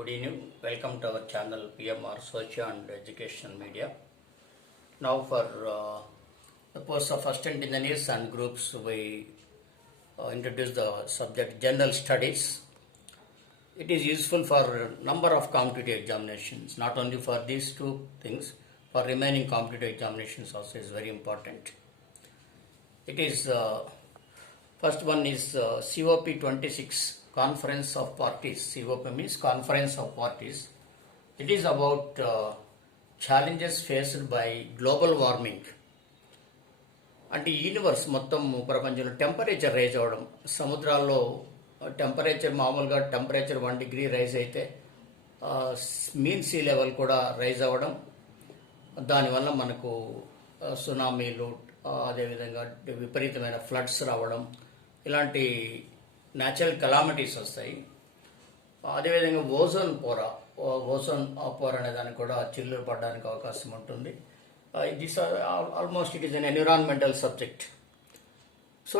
Good evening. Welcome to our channel PMR Social and Educational Media. Now for the post of First Engineers and groups, we introduce the subject General Studies. It is useful for a number of competitive examinations, not only for these two things, for remaining competitive examinations also is very important. It is first one is COP26, Conference of Parties. COP means Conference of Parties. It is about challenges faced by global warming. అంటే ఈ universe మొత్తం ప్రపంచంలో temperature rise అవ్వడం, సముద్రాల్లో temperature మామూలుగా temperature 1 degree rise అయితే mean sea level కూడా rise అవ్వడం, దానివల్ల మనకు సునామీలు, అదేవిధంగా విపరీతమైన ఫ్లడ్స్ రావడం, ఇలాంటి న్యాచురల్ కెలామిటీస్ వస్తాయి. అదేవిధంగా ఓజోన్ పొర అనే దానికి కూడా చిల్లులు పడడానికి అవకాశం ఉంటుంది. This almost it is an environmental subject. So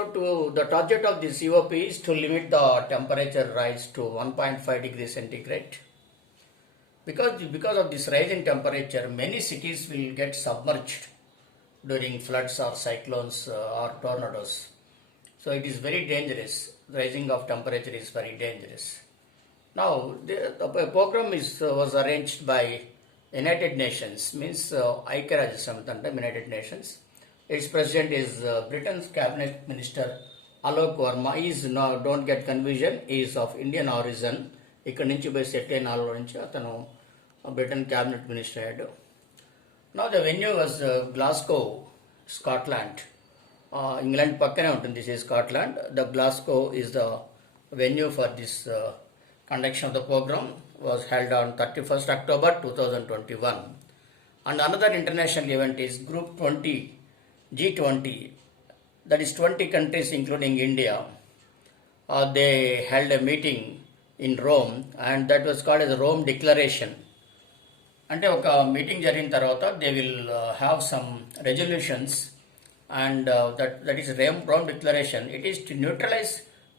the target of the COP is to limit the temperature rise to 1.5 degrees centigrade. Because of this rise in temperature, many cities will get submerged during floods or cyclones or tornadoes. So it is very dangerous. Rising of temperature is very dangerous. Now the program was arranged by United Nations, means Aikaraj Samithi, United Nations. Its president is Britain's cabinet minister Alok Verma. He is now, don't get confusion, he is of Indian origin. ఇక్కడ నుంచి పోయి settle అయిన నాలుగు నుంచి అతను Britain cabinet minister అయ్యాడు. Now the venue was Glasgow, Scotland. England పక్కనే ఉంటుంది. This is Scotland. The Glasgow is the venue for this conduction of the program. Was held on 31st October 2021. And another international event is Group 20, G20. That is 20 countries including India. They held a meeting in Rome and that was called as the Rome Declaration. అంటే ఒక meeting జరిగిన తర్వాత they will have some resolutions and that is Rome Declaration. It is to neutralize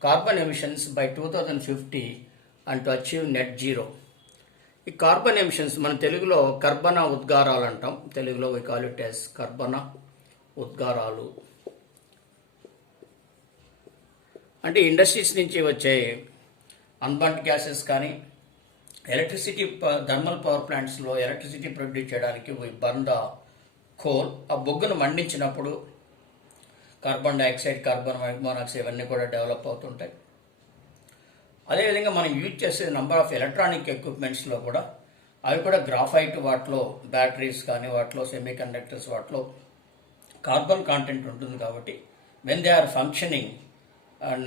carbon emissions by 2050 and to achieve net zero. ఈ carbon emissions మన తెలుగులో కర్బన ఉద్గారాలు అంటాం. తెలుగులో వి కాల్ ఇట్ యాజ్ కర్బన ఉద్గారాలు. అంటే ఇండస్ట్రీస్ నుంచి వచ్చే అన్బర్న్డ్ గ్యాసెస్ కానీ, ఎలక్ట్రిసిటీ థర్మల్ పవర్ ప్లాంట్స్లో ఎలక్ట్రిసిటీ ప్రొడ్యూస్ చేయడానికి వి బర్న్ ద కోల్. ఆ బొగ్గును మండించినప్పుడు కార్బన్ డైఆక్సైడ్, కార్బన్ మోనాక్సైడ్ ఇవన్నీ కూడా డెవలప్ అవుతుంటాయి. అదేవిధంగా మనం యూజ్ చేసే నెంబర్ ఆఫ్ ఎలక్ట్రానిక్ ఎక్విప్మెంట్స్లో కూడా అవి కూడా గ్రాఫైట్, వాటిలో బ్యాటరీస్ కానీ, వాటిలో సెమీ కండక్టర్స్, వాటిలో కార్బన్ కాంటెంట్ ఉంటుంది. కాబట్టి when they are functioning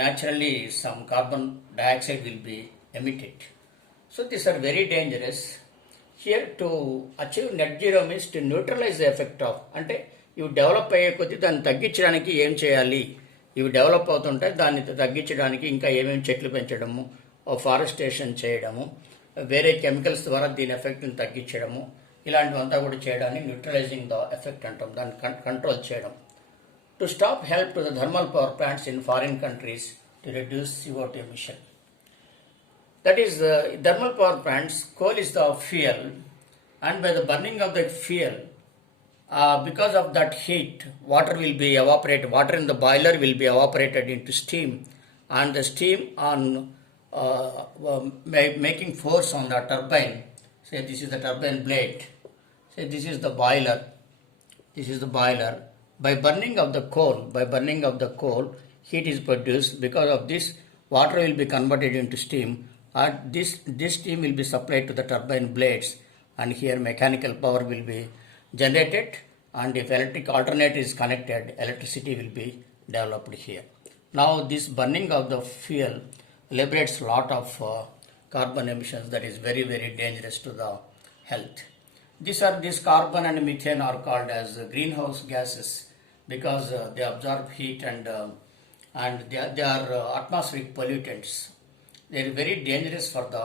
naturally some carbon dioxide will be emitted. So these are very dangerous. Here to achieve net zero means to neutralize the effect of, అంటే ఇవి develop అయ్యే కొద్దీ దాన్ని తగ్గించడానికి ఏం చేయాలి, ఇవి డెవలప్ అవుతుంటే దాన్ని తగ్గించడానికి ఇంకా ఏమేమి చెట్లు పెంచడము, ఫారెస్టేషన్ చేయడము, వేరే కెమికల్స్ ద్వారా దీని ఎఫెక్ట్ని తగ్గించడము, ఇలాంటివంతా కూడా చేయడానికి న్యూట్రలైజింగ్ ద ఎఫెక్ట్ అంటాం, దాన్ని కంట్రోల్ చేయడం. To stop help to the thermal power plants in foreign countries to reduce CO2 emission. That is, thermal power plants, coal is the fuel, and by the burning of the fuel, because of that heat, water will be evaporated, water in the boiler will be evaporated into steam, and the steam on making force on the turbine, say this is the turbine blade, say this is the boiler, this is the boiler. By burning of the coal, heat is produced. Because of this, water will be converted into steam, and this steam will be supplied to the turbine blades, and here mechanical power will be generated, and if electric alternator is connected, electricity will be developed here. Now this burning of the fuel liberates a lot of carbon emissions that is very, very dangerous to the health. This carbon and methane are called as greenhouse gases because they absorb heat and they are atmospheric pollutants. They are very dangerous for the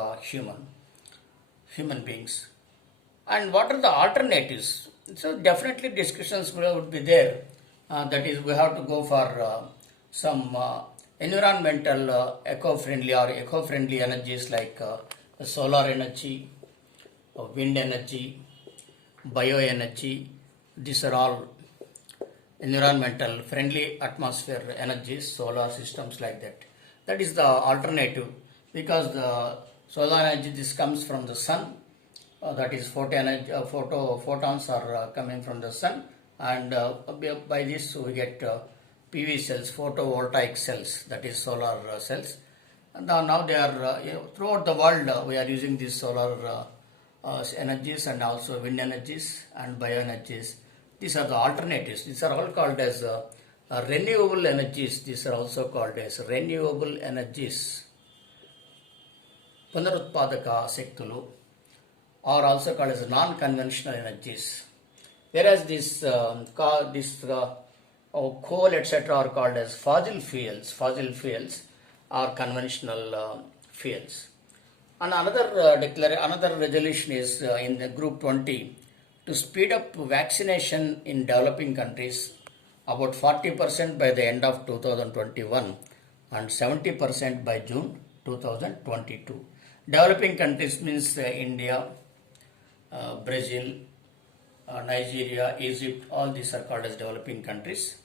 human beings. And what are the alternatives? So definitely discussions would be there. That is, we have to go for some environmental eco-friendly energies like solar energy, wind energy, bioenergy. These are all environmental friendly atmosphere energies, solar systems like that. That is the alternative, because the solar energy, this comes from the sun. That is photons are coming from the sun, and by this we get PV cells, photovoltaic cells, that is solar cells. And now they are throughout the world we are using these solar energies, and also wind energies and bioenergies. These are the alternatives. These are all called as renewable energies. These are also called as renewable energies. Punarutpadaka Sektulu are also called as non-conventional energies. Whereas coal, etc. are called as fossil fuels. Fossil fuels are conventional fuels. And another resolution is in the Group 20 to speed up vaccination in developing countries, about 40% by the end of 2021 and 70% by June 2022. Developing countries means India, Brazil, Nigeria, Egypt, all these are called as developing countries.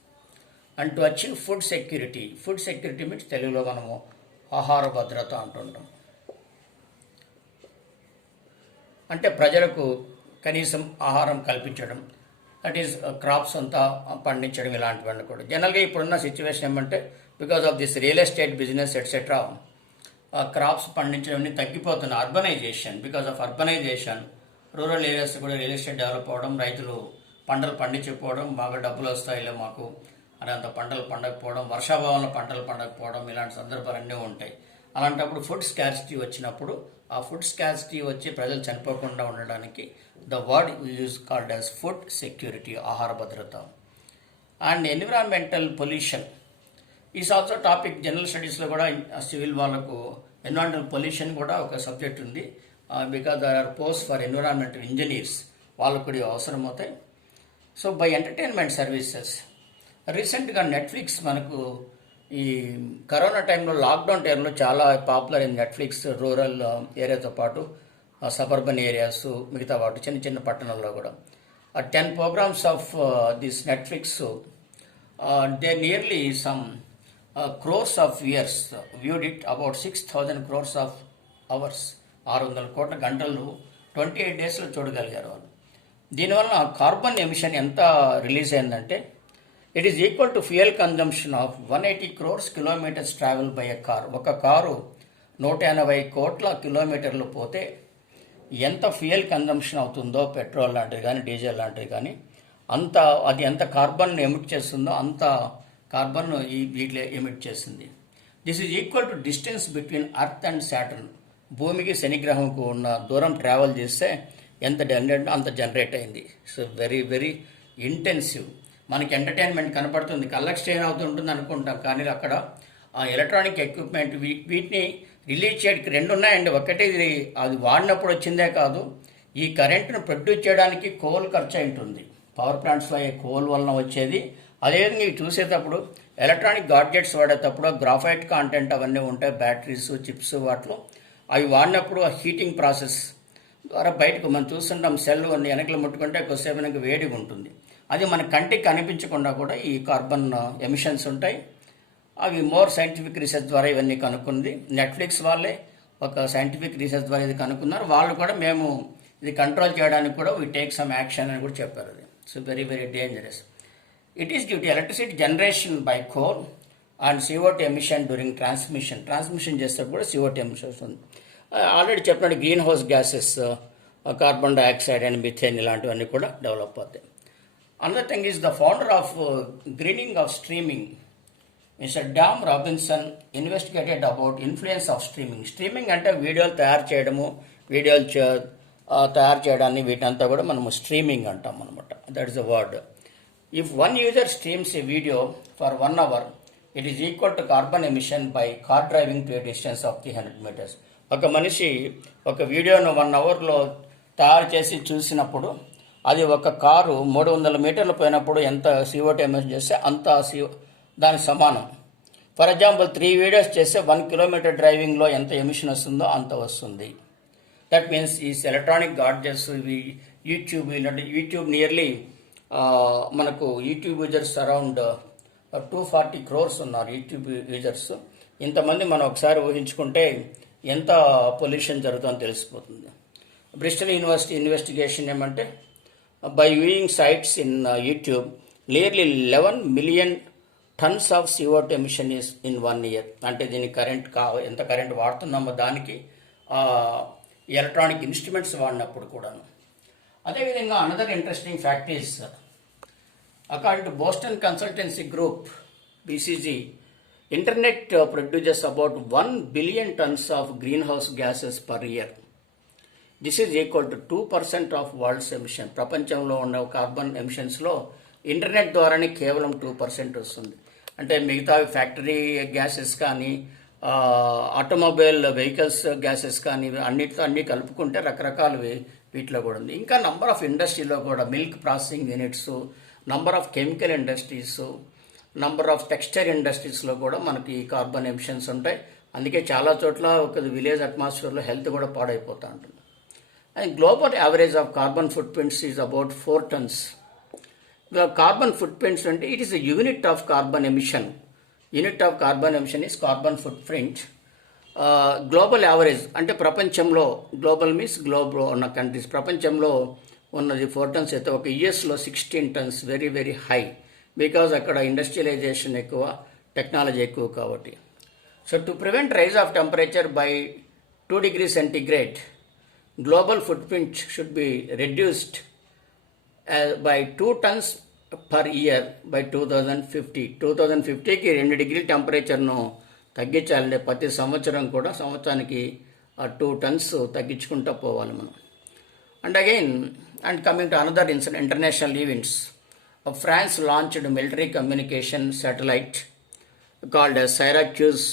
And to achieve food security means Telugulo manamu ఆహార భద్రత అంటుంటాం. అంటే ప్రజలకు కనీసం ఆహారం కల్పించడం, that is crops అంతా పండించడం, ఇలాంటివన్నీ కూడా. జనరల్గా ఇప్పుడున్న సిచ్యువేషన్ ఏమంటే because of this real estate business etcetera crops పండించడం తగ్గిపోతుంది. Urbanisation, because of urbanisation rural areas కూడా రియల్ ఎస్టేట్ డెవలప్ అవ్వడం, రైతులు పంటలు పండించకపోవడం, బాగా డబ్బులు వస్తాయిలే మాకు అని అంత పంటలు పండకపోవడం, వర్షాభావంలో పంటలు పండకపోవడం, ఇలాంటి సందర్భాలు అన్నీ ఉంటాయి. అలాంటప్పుడు ఫుడ్ స్కార్సిటీ వచ్చినప్పుడు, ఆ ఫుడ్ స్కార్సిటీ వచ్చి ప్రజలు చనిపోకుండా ఉండడానికి the word use called as food security, ఆహార భద్రత. And environmental pollution is also topic. General స్టడీస్లో కూడా సివిల్ వాళ్ళకు ఎన్విరాన్మెంటల్ పొల్యూషన్ కూడా ఒక సబ్జెక్ట్ ఉంది. Because there are post for environmental engineers, వాళ్ళకు కూడా అవసరం అవుతాయి. సో బై ఎంటర్టైన్మెంట్ సర్వీసెస్, రీసెంట్గా నెట్ఫ్లిక్స్ మనకు ఈ కరోనా టైంలో లాక్డౌన్ టైంలో చాలా పాపులర్ అయింది నెట్ఫ్లిక్స్. రూరల్ ఏరియాతో పాటు సబర్బన్ ఏరియాస్, మిగతా వాటి చిన్న చిన్న పట్టణాల్లో కూడా 10 programs of this Netflix, they nearly some crores of years viewed it, about 6,000 crores of hours, 600 కోట్ల గంటలు 28 డేస్లో చూడగలిగారు వాళ్ళు. దీనివల్ల కార్బన్ ఎమిషన్ ఎంత రిలీజ్ అయిందంటే it is equal to fuel consumption of 180 crores kilometers travel by a car. ఒక car 180 కోట్ల కిలోమీటర్లు పోతే ఎంత ఫ్యూయల్ కన్జంప్షన్ అవుతుందో, పెట్రోల్ లాంటివి కానీ డీజిల్ లాంటివి కానీ, అంత అది ఎంత కార్బన్ ఎమిట్ చేస్తుందో అంత కార్బన్ ఈ వీటిలో ఎమిట్ చేసింది. This is equal to distance between earth and Saturn. భూమికి శనిగ్రహంకు ఉన్న దూరం ట్రావెల్ చేస్తే ఎంత అంత జనరేట్ అయింది. So very very intensive. మనకి ఎంటర్టైన్మెంట్ కనపడుతుంది, కళ్ళకి స్ట్రెయిన్ అవుతుంటుంది అనుకుంటాం, కానీ అక్కడ ఆ ఎలక్ట్రానిక్ ఎక్విప్మెంట్ వీటిని రిలీజ్ చేయడానికి 2 ఉన్నాయండి. ఒకటి అది వాడినప్పుడు వచ్చిందే కాదు, ఈ కరెంటును ప్రొడ్యూస్ చేయడానికి కోల్ ఖర్చు అయి ఉంటుంది. పవర్ ప్లాంట్స్లో అయ్యే కోల్ వలన వచ్చేది. అదేవిధంగా ఇవి చూసేటప్పుడు ఎలక్ట్రానిక్ గాడ్జెట్స్ వాడేటప్పుడు గ్రాఫైట్ కాంటెంట్ అవన్నీ ఉంటాయి, బ్యాటరీస్, చిప్స్, వాటిలో అవి వాడినప్పుడు ఆ హీటింగ్ ప్రాసెస్ ద్వారా బయటకు మనం చూస్తుంటాం. సెల్ వెనకలు ముట్టుకుంటే కొద్దిసేపు వెనక వేడిగా ఉంటుంది. అది మన కంటికి కనిపించకుండా కూడా ఈ కార్బన్ ఎమిషన్స్ ఉంటాయి. అవి మోర్ సైంటిఫిక్ రీసెర్చ్ ద్వారా ఇవన్నీ కనుక్కుంది. నెట్ఫ్లిక్స్ వాళ్ళే ఒక సైంటిఫిక్ రీసెర్చ్ ద్వారా ఇది కనుక్కున్నారు. వాళ్ళు కూడా మేము ఇది కంట్రోల్ చేయడానికి కూడా వీ టేక్ సమ్ యాక్షన్ అని కూడా చెప్పారు. అది so very very dangerous. It is due to electricity generation by coal and CO2 emission during transmission చేసేటప్పుడు కూడా CO2 ఎమిషన్ వస్తుంది. ఆల్రెడీ చెప్పినట్టు green house gases, carbon dioxide and methane ఇలాంటివన్నీ కూడా డెవలప్ అవుతాయి. Another thing is the founder of greening of streaming, mister Dom Robinson, investigated about influence of streaming. Streaming అంటే వీడియోలు తయారు చేయడము, వీడియోలు తయారు చేయడాన్ని వీటంతా కూడా మనము స్ట్రీమింగ్ అంటాం అనమాట. That is the word. If one user streams A video for 1 hour, it is equal to carbon emission by car driving to a distance of 300 meters. ఒక మనిషి ఒక వీడియోను 1 hourలో తయారు చేసి చూసినప్పుడు అది ఒక కారు 300 మీటర్లు పోయినప్పుడు ఎంత CO2 ఎమిషన్ చేస్తే అంత దానికి సమానం. ఫర్ ఎగ్జాంపుల్ 3 videos చేస్తే 1 kilometer డ్రైవింగ్లో ఎంత ఎమిషన్ వస్తుందో అంత వస్తుంది. That means is electronic gadgets, YouTube nearly మనకు యూట్యూబ్ యూజర్స్ అరౌండ్ 240 crores ఉన్నారు యూట్యూబ్ యూజర్స్. ఇంతమంది మనం ఒకసారి ఊహించుకుంటే ఎంత పొల్యూషన్ జరుగుతుందో తెలిసిపోతుంది. బ్రిస్టల్ యూనివర్సిటీ ఇన్వెస్టిగేషన్ ఏమంటే by viewing sites in YouTube nearly 11 million tons of CO2 emission is in 1 year. అంటే దీని ఎంత కరెంట్ వాడుతున్నామో దానికి ఎలక్ట్రానిక్ ఇన్స్ట్రుమెంట్స్ వాడినప్పుడు కూడాను. అదేవిధంగా another interesting fact is according to Boston consultancy group BCG, internet produces about 1 billion tons of green house gases per year. This is equal to 2% of world's emission. ప్రపంచంలో ఉన్న carbon ఎమిషన్స్లో internet ద్వారానే కేవలం 2% వస్తుంది. అంటే మిగతా ఫ్యాక్టరీ గ్యాసెస్ కానీ automobile vehicles gases కానీ అన్ని కలుపుకుంటే రకరకాలవి వీటిలో కూడా ఉంది. ఇంకా నంబర్ ఆఫ్ ఇండస్ట్రీలో కూడా milk processing units, number of chemical industries, number of textile ఇండస్ట్రీస్లో కూడా మనకి కార్బన్ ఎమిషన్స్ ఉంటాయి. అందుకే చాలా చోట్ల ఒక విలేజ్ అట్మాస్ఫియర్లో హెల్త్ కూడా పాడైపోతూ ఉంటుంది. And global average of carbon footprints is about 4 tons. Carbon footprints అంటే it is a unit of carbon emission. Unit of carbon emission is carbon footprint. Global average అంటే ప్రపంచంలో, global means గ్లోబ్లో ఉన్న countries, ప్రపంచంలో ఉన్నది 4 tons అయితే ఒక యూఎస్లో 16 tons, very very high. Because అక్కడ ఇండస్ట్రియలైజేషన్ ఎక్కువ, టెక్నాలజీ ఎక్కువ కాబట్టి. So to prevent rise of temperature by 2 degrees centigrade, global footprint should be reduced by 2 tons per year by 2050. 2050కి 2 degrees టెంపరేచర్ను తగ్గించాలంటే ప్రతి సంవత్సరం కూడా సంవత్సరానికి 2 tons తగ్గించుకుంటూ పోవాలి మనం. And again and coming to another international events, France launched military communication satellite called as Syracuse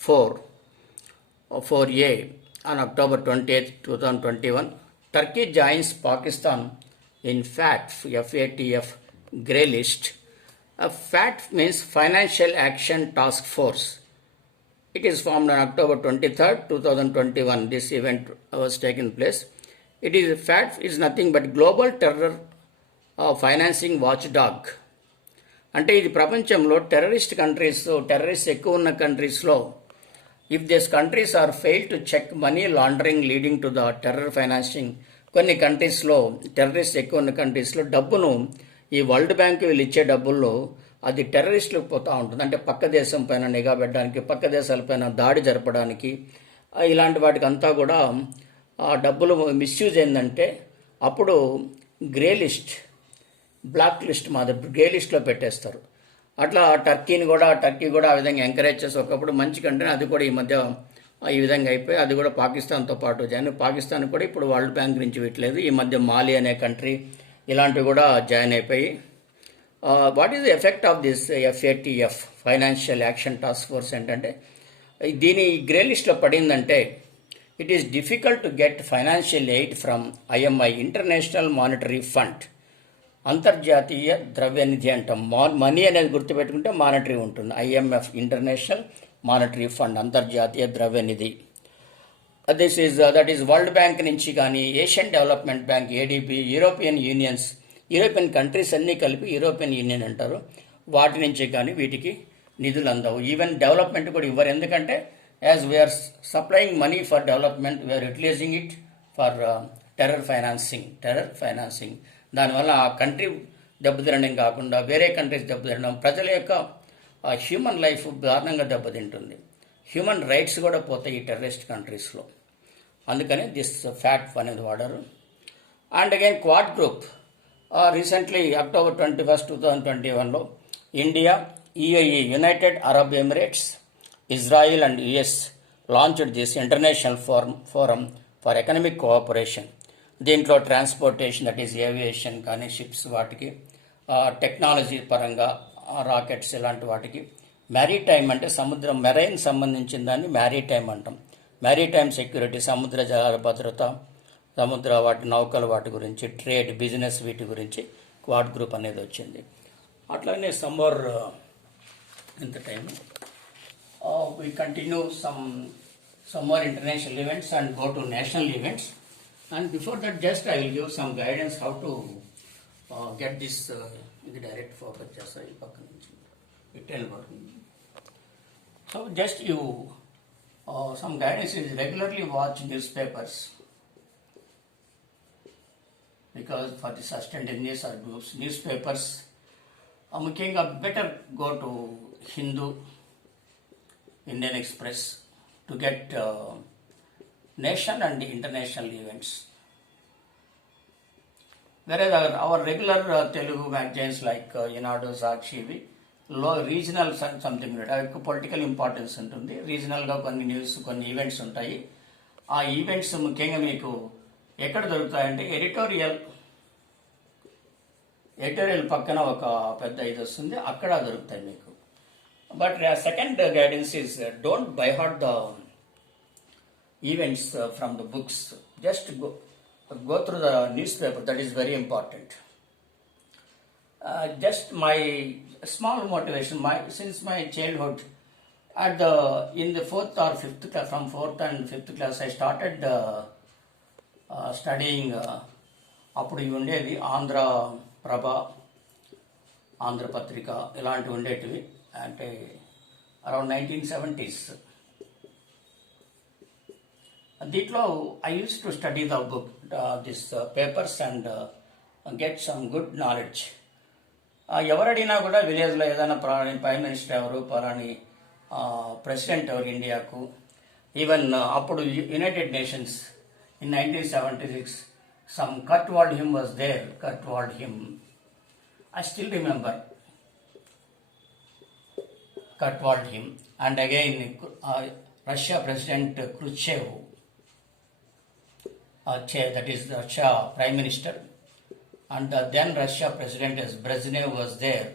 4A on October 28, 2021. Turkey joins Pakistan in FATF grey list. FATF means Financial Action Task Force. It is formed on October 23rd, 2021. This event was taken place. FATF is nothing but Global Terror financing watch dog. అంటే ఇది ప్రపంచంలో terrorist ఎక్కువ ఉన్న కంట్రీస్లో if this countries are fail to check money laundering leading to the terror financing, కొన్ని కంట్రీస్లో terrorist ఎక్కువ ఉన్న కంట్రీస్లో డబ్బును ఈ వరల్డ్ బ్యాంక్ వీళ్ళు ఇచ్చే డబ్బుల్లో అది టెర్రరిస్టులకు పోతూ ఉంటుంది. అంటే పక్క దేశం పైన నిఘా పెట్టడానికి, పక్క దేశాలపైన దాడి జరపడానికి, ఇలాంటి వాటికి అంతా కూడా ఆ డబ్బులు మిస్యూజ్ అయిందంటే అప్పుడు గ్రే లిస్ట్, బ్లాక్ లిస్ట్ మాదిరి గ్రే లిస్ట్లో పెట్టేస్తారు. అట్లా టర్కీ కూడా ఆ విధంగా ఎంకరేజ్ చేసి ఒకప్పుడు మంచి కంట్రీ, అది కూడా ఈ మధ్య ఈ విధంగా అయిపోయి అది కూడా పాకిస్తాన్తో పాటు జాయిన్. పాకిస్తాన్ కూడా ఇప్పుడు వరల్డ్ బ్యాంక్ నుంచి ఇవ్వట్లేదు. ఈ మధ్య మాలి అనే కంట్రీ ఇలాంటివి కూడా జాయిన్ అయిపోయి. What is the effect of this FATF financial action task force ఏంటంటే, దీని గ్రే లిస్ట్లో పడిందంటే it is difficult to get financial aid from IMI, international monetary fund. అంతర్జాతీయ ద్రవ్యనిధి అంటాం. మనీ అనేది గుర్తుపెట్టుకుంటే మానిటరీ ఉంటుంది. IMF, ఇంటర్నేషనల్ మానిటరీ ఫండ్, అంతర్జాతీయ ద్రవ్యనిధి. దట్ ఈస్ వరల్డ్ బ్యాంక్ నుంచి కానీ, Asian development bank ADB, European countries అన్నీ కలిపి యూరోపియన్ యూనియన్ అంటారు, వాటి నుంచి కానీ వీటికి నిధులు అందవు. ఈవెన్ డెవలప్మెంట్ కూడా ఇవ్వరు. ఎందుకంటే as we are supplying money for development, we are utilising it for terror financing. దానివల్ల ఆ కంట్రీ దెబ్బతినడం కాకుండా వేరే కంట్రీస్ దెబ్బతినడం, ప్రజల యొక్క హ్యూమన్ లైఫ్ దారుణంగా దెబ్బతింటుంది. హ్యూమన్ రైట్స్ కూడా పోతాయి ఈ టెర్రరిస్ట్ కంట్రీస్లో. అందుకని దిస్ FATF అనేది వాడారు. And again quad group recently October 21, 2021లో India, UAE, United Arab Emirates, Israel and US launched this international forum for economic cooperation. దీంట్లో ట్రాన్స్పోర్టేషన్, దట్ ఈస్ ఏవియేషన్ కానీ, షిప్స్, వాటికి టెక్నాలజీ పరంగా రాకెట్స్ ఇలాంటి వాటికి, మ్యారీటైమ్ అంటే సముద్రం, మెరైన్ సంబంధించిన దాన్ని మ్యారీటైమ్ అంటాం. మ్యారీటైమ్ సెక్యూరిటీ, సముద్ర జలాల భద్రత, సముద్ర వాటి నౌకలు, వాటి గురించి, ట్రేడ్, బిజినెస్, వీటి గురించి క్వాడ్ గ్రూప్ అనేది వచ్చింది. అట్లానే సమ్మర్ ఇంత time we continue some more international events and go to national events. And before that, just I will give some guidance how to get this direct focus. Just so just you some guidance is regularly watch newspapers, because for the sustained news or groups newspapers ముఖ్యంగా better go to Hindu, Indian Express to get nation and international events. Whereas our regular Telugu magazines like Yenadu, Sakshi, regional something political importance ఉంటుంది. రీజనల్గా కొన్ని news కొన్ని events ఉంటాయి. ఆ events ముఖ్యంగా మీకు ఎక్కడ దొరుకుతాయంటే editorial పక్కన ఒక పెద్ద ఇది వస్తుంది, అక్కడ దొరుకుతాయి మీకు. But second guidance is don't by heart the events from the books, just go through the newspaper. That is very important. Just my small motivation, since my childhood, in the fourth or fifth class, from fourth and fifth class, I started studying. అప్పుడు ఇవి ఉండేది ఆంధ్ర ప్రభ, ఆంధ్రపత్రిక ఇలాంటివి ఉండేటివి. అంటే around 1970s. దీంట్లో I use to study the book this papers and get some good knowledge. ఎవరు అడిగినా కూడా విలేజ్లో ఏదైనా ప్రైమ్ మినిస్టర్ ఎవరు, పలాని ప్రెసిడెంట్ ఎవరు ఇండియాకు, ఈవెన్ అప్పుడు United nations in 1976 some Kurt Waldheim was there. Kurt Waldheim, I still remember Kurt Waldheim. And again Russia President Khrushchev, that is the Russia Prime Minister, and then Russia President as Brezhnev was there.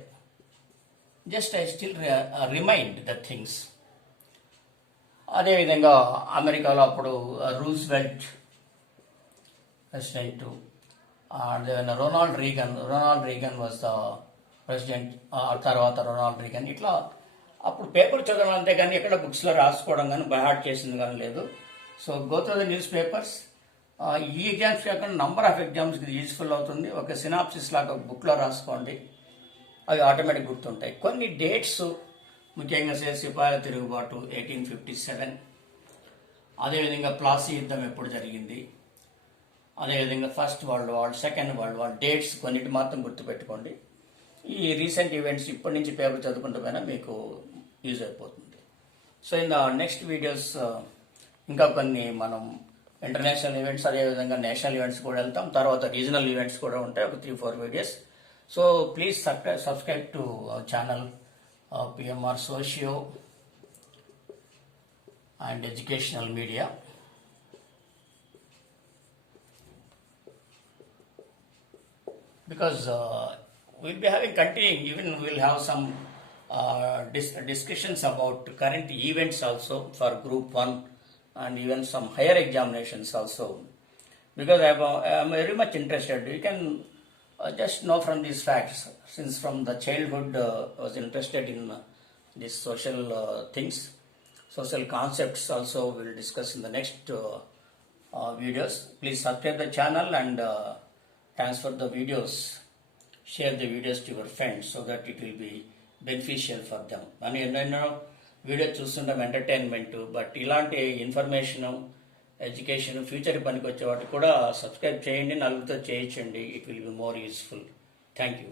Just I still remind the things. అదేవిధంగా అమెరికాలో అప్పుడు Roosevelt president, Ronald Reagan was the president, తర్వాత Ronald Reagan. ఇట్లా అప్పుడు paper చదవడం అంతే కానీ ఎక్కడ బుక్స్లో రాసుకోవడం కానీ బైహార్ట్ చేసింది కానీ లేదు. So go through the news papers. ఈ ఎగ్జామ్స్ కాకుండా నంబర్ ఆఫ్ ఎగ్జామ్స్కి ఇది యూస్ఫుల్ అవుతుంది. ఒక సినాప్సిస్ లాగా బుక్లో రాసుకోండి, అవి ఆటోమేటిక్ గుర్తుంటాయి. కొన్ని డేట్స్ ముఖ్యంగా సిపాయిల తిరుగుబాటు 1857, అదేవిధంగా ప్లాసీ యుద్ధం ఎప్పుడు జరిగింది, అదేవిధంగా first world war, second world war, dates కొన్నిటి మాత్రం గుర్తుపెట్టుకోండి. ఈ రీసెంట్ ఈవెంట్స్ ఇప్పటి నుంచి పేపర్ చదువుకుంటూ పోయినా మీకు యూజ్ అయిపోతుంది. So in the next videos ఇంకా కొన్ని మనం ఇంటర్నేషనల్ ఈవెంట్స్, అదేవిధంగా నేషనల్ ఈవెంట్స్ కూడా వెళ్తాం. తర్వాత రీజనల్ ఈవెంట్స్ కూడా ఉంటాయి, ఒక 3-4 videos. So please subscribe to our channel PMR Socio and Educational Media. Because we'll be having continuing, even we'll have some discussions about current events also for Group 1 and even some higher examinations also. Because I'm very much interested. You can just know from these facts, since from the childhood I was interested in these social things, social concepts also we'll discuss in the next videos. Please subscribe the channel and transfer the videos, share the videos to your friends so that it will be beneficial for them. And ఎన్నెన్నో video చూస్తుంటాం entertainment, but ఇలాంటి information, education, future పనికి వచ్చే వాటికి కూడా subscribe చేయండి, నలుగురితో చేయించండి. It will be more useful. Thank you.